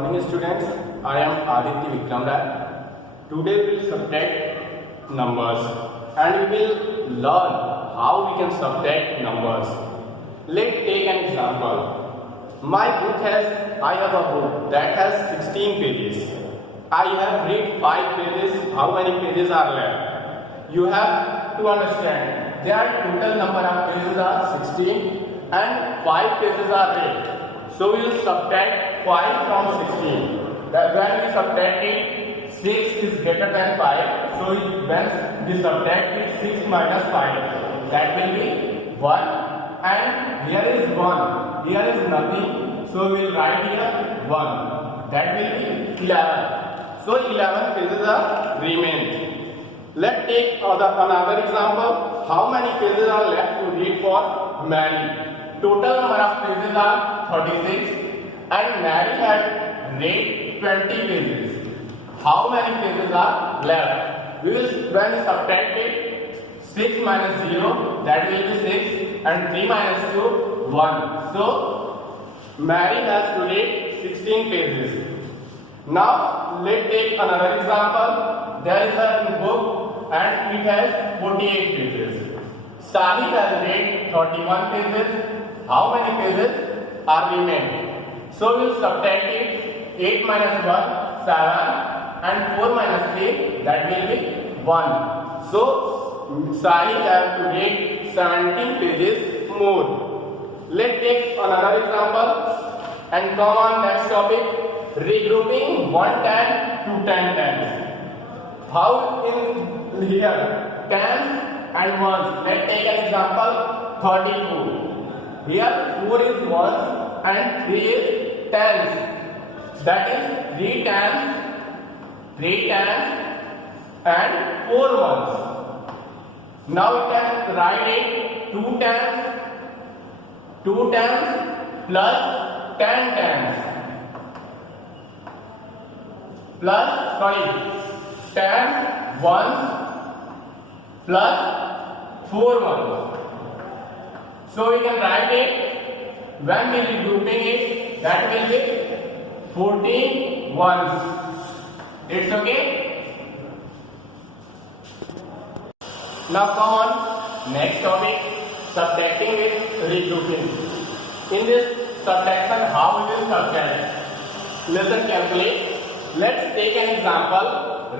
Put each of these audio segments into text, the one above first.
morning students, I am Aaditya Vikram Rai. Today we will subtract numbers and we will learn how we can subtract numbers. Let's take an example. I have a book that has 16 pages. I have read 5 pages. How many pages are left? You have to understand their total number of pages are 16 and 5 pages are read. So we will subtract 5 from 16. That when we subtract it, 6 is greater than 5. So when we subtract it, 6 minus 5, that will be 1. And here is 1. Here is nothing. So we will write here 1. That will be 11. So 11 pages are remain. Let's take another example. How many pages are left to read for Mary? Total number of pages are 36 and Mary had read 20 pages. How many pages are left? We will when we subtract it, 6 minus 0, that will be 6, and 3 minus 2, 1. So Mary has to read 16 pages. Now let's take another example. There is a book and it has 48 pages. Sahil has read 31 pages. How many pages are remaining? So we will subtract it. 8 minus 1, 7, and 4 minus 3, that will be 1. So Sahil has to read 17 pages more. Let's take another example and come on next topic. Regrouping 110 to 10 tens. How in here 10s and 1s? Let's take an example 34. Here 4 is 1s and 3 is 10s. That is 3 tens, 3 tens and 4 1s. Now we can write it 2 tens plus 10 tens. 10 ones plus 4 ones. So we can write it, when we are grouping it, that will be 14 ones. It's okay? Now come on, next topic, subtracting with regrouping. In this subtraction, how we will subtract? Listen carefully. Let's take an example.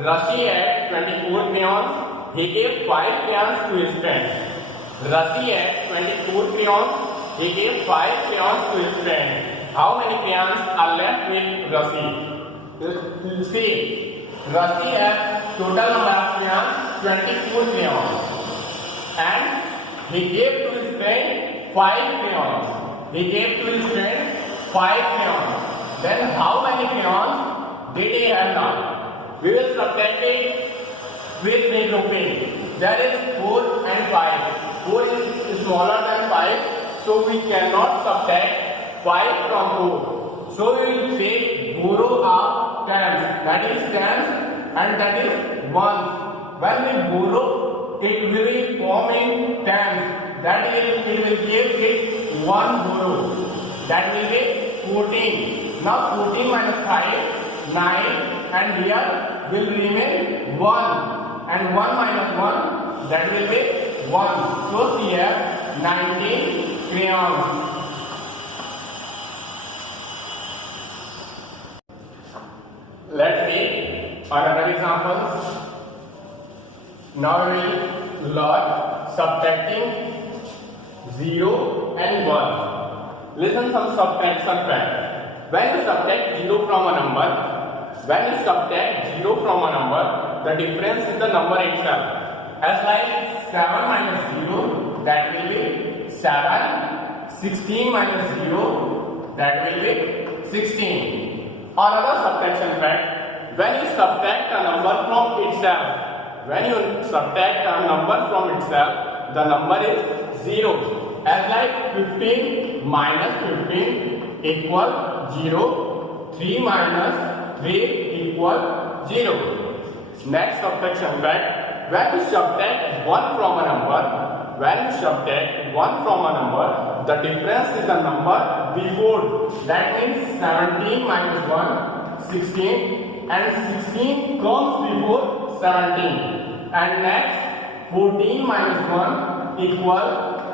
Rashi had 24 crayons. He gave 5 crayons to his friend. Rashi had 24 crayons. He gave 5 crayons to his friend. How many crayons are left with Rashi? See, Rashi had total number of crayons 24 crayons. And he gave to his friend 5 crayons. He gave to his friend 5 crayons. Then how many crayons did he have now? We will subtract it with regrouping. There is 4 and 5. 4 is smaller than 5, so we cannot subtract 5 from 4. So we will take borrow of tens. That is tens and that is ones. When we borrow, it will be forming tens. That is, it will give it 1 borrow. That will be 14. Now 14 minus 5, 9, and here will remain 1, and 1 minus 1, that will be 1. So here 19 crayons. Let's see another example. Now we will learn subtracting 0 and 1. Listen some subtraction fact. When you subtract 0 from a number, the difference is the number itself. As like 7 minus 0, that will be 7. 16 minus 0, that will be 16. Another subtraction fact. When you subtract a number from itself, the number is 0. As like 15 minus 15 equal 0. 3 minus 3 equal 0. Next subtraction fact. When we subtract 1 from a number, the difference is the number before. That means 17 minus 1, 16, and 16 comes before 17. And next 14 minus 1 equal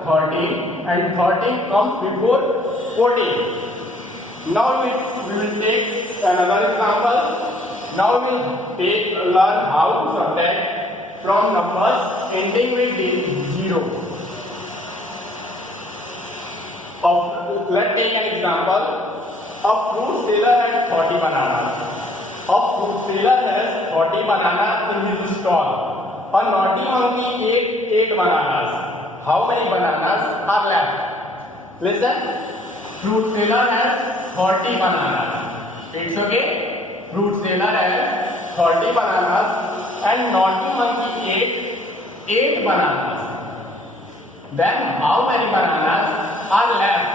13, and 13 comes before 14. Now we will take another example. Now we will learn how to subtract from numbers ending with 0. Let's take an example. A fruit seller has 40 bananas. A fruit seller has 40 bananas in his stall. A naughty monkey ate 8 bananas. How many bananas are left? Listen. Fruit seller has 40 bananas. It's okay. Fruit seller has 40 bananas and naughty monkey ate 8 bananas. Then how many bananas are left?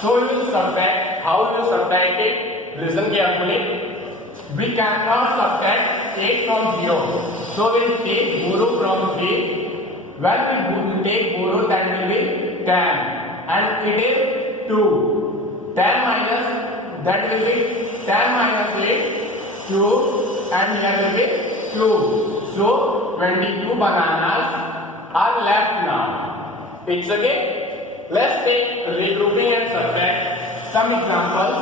So we will subtract. How we will subtract it? Listen carefully. We cannot subtract 8 from 0. So we will take borrow from 3. When we take borrow, that will be 10. And it is 2. 10 minus, that will be 10 minus 8, 2. And here will be 2. So 22 bananas are left now. It's okay. Let's take regrouping and subtract some examples.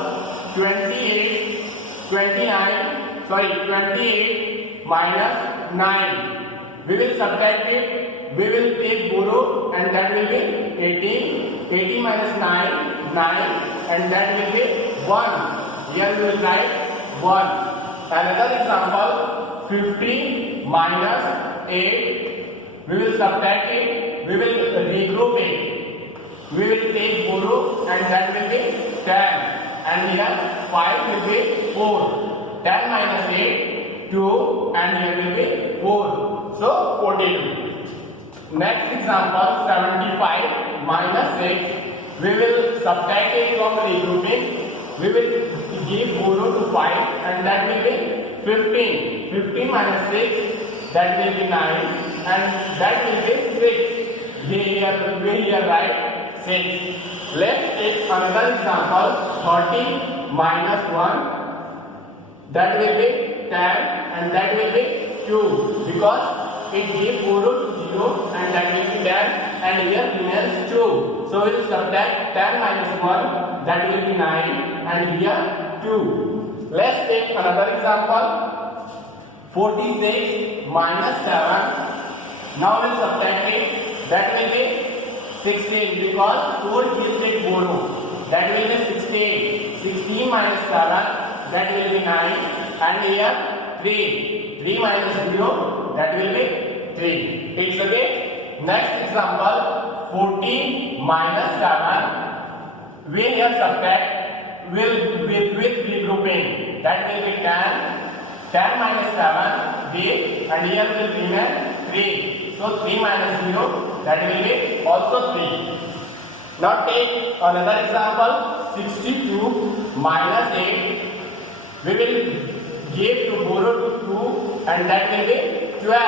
28 minus 9. We will subtract it. We will take borrow, and that will be 18. 18 minus 9, 9, and that will be 1. Here we will write 1. Another example, 50 minus 8. We will subtract it. We will regroup it. We will take borrow, and that will be 10. And here 5 will be 4. 10 minus 8, 2, and here will be 4. So 42. Next example, 75 minus 6. We will subtract it from regrouping. We will give borrow to 5, and that will be 15. 15 minus 6, that will be 9, and that will be 6. We here write 6. Let's take another example, 30 minus 1. That will be 10, and that will be 2, because it gave borrow to 0, and that will be 10, and here remains 2. So we will subtract 10 minus 1, that will be 9, and here 2. Let's take another example, 46 minus 7. Now we will subtract it. That will be 16, because 4 gives it borrow. That will be 16. 16 minus 7, that will be 9, and here 3. 3 minus 0, that will be 3. It's okay. Next example, 40 minus 7. We here subtract with regrouping. That will be 10. 10 minus 7, 3, and here will remain 3. So 3 minus 0, that will be also 3. Now take another example, 62 minus 8. We will give to borrow to 2, and that will be 12,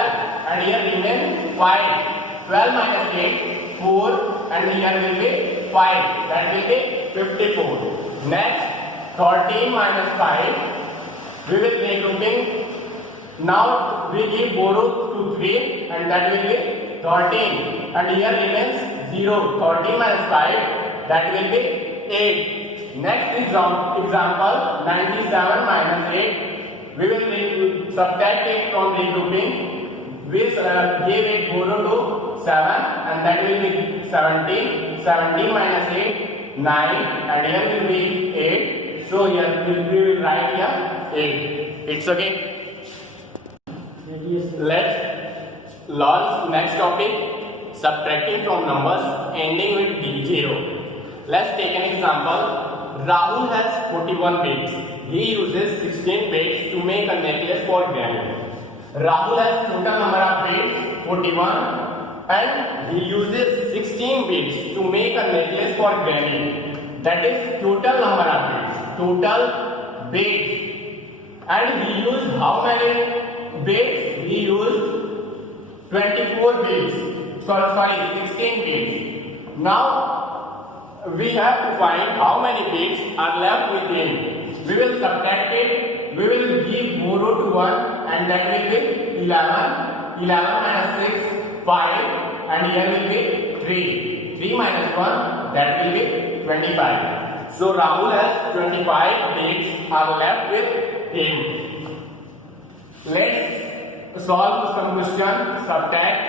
and here remain 5. 12 minus 8, 4, and here will be 5, that will be 54. Next, 13 minus 5. We will regrouping. Now we give borrow to 3, and that will be 13, and here remains 0. 13 minus 5, that will be 8. Next example, 97 minus 8. We will subtract it from regrouping. We give it borrow to 7, and that will be 17. 17 minus 8, 9, and here will be 8. So here we will write here 8. It's okay. Let's learn next topic, subtracting from numbers ending with 0. Let's take an example. Rahul has 41 beads. He uses 16 beads to make a necklace for Granny. Rahul has total number of beads 41, and he uses 16 beads to make a necklace for Granny. That is total number of beads. Total beads. And he used how many beads? He used 24 beads. Sorry, 16 beads. Now we have to find how many bits are left with him. We will subtract it. We will give 0 to 1 and that will be 11. 11 minus 6, 5 and here will be 3. 3 minus 1 that will be 25. So Rahul has 25 bits are left with him. Let's solve some question. Subtract.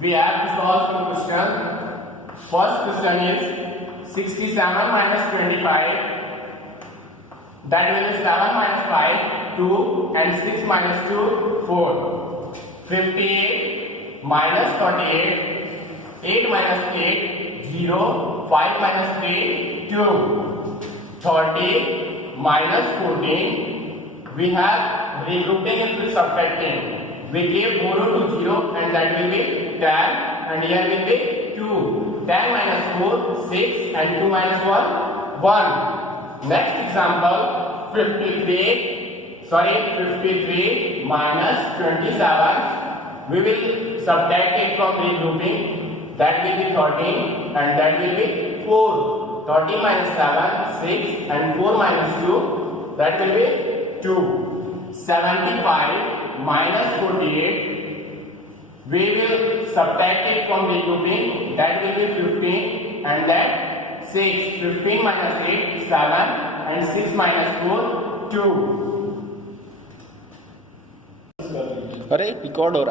We have to solve some question. First question is 67 minus 25. That will be 7 minus 5, 2 and 6 minus 2, 4. 58 minus 48. 8 minus 8, 0. 5 minus 3, 2. 30 minus 14. We have regrouping into subtracting. We give 0 to 0 and that will be 10 and here will be 2. 10 minus 4, 6 and 2 minus 1, 1. Next example, 53 minus 27. We will subtract it from regrouping. That will be 13 and that will be 4. 13 minus 7, 6 and 4 minus 2, that will be 2. 75 minus 48. We will subtract it from regrouping. That will be 15 and that 6. 15 minus 8, 7 and 6 minus 4, 2. अरे record हो रहा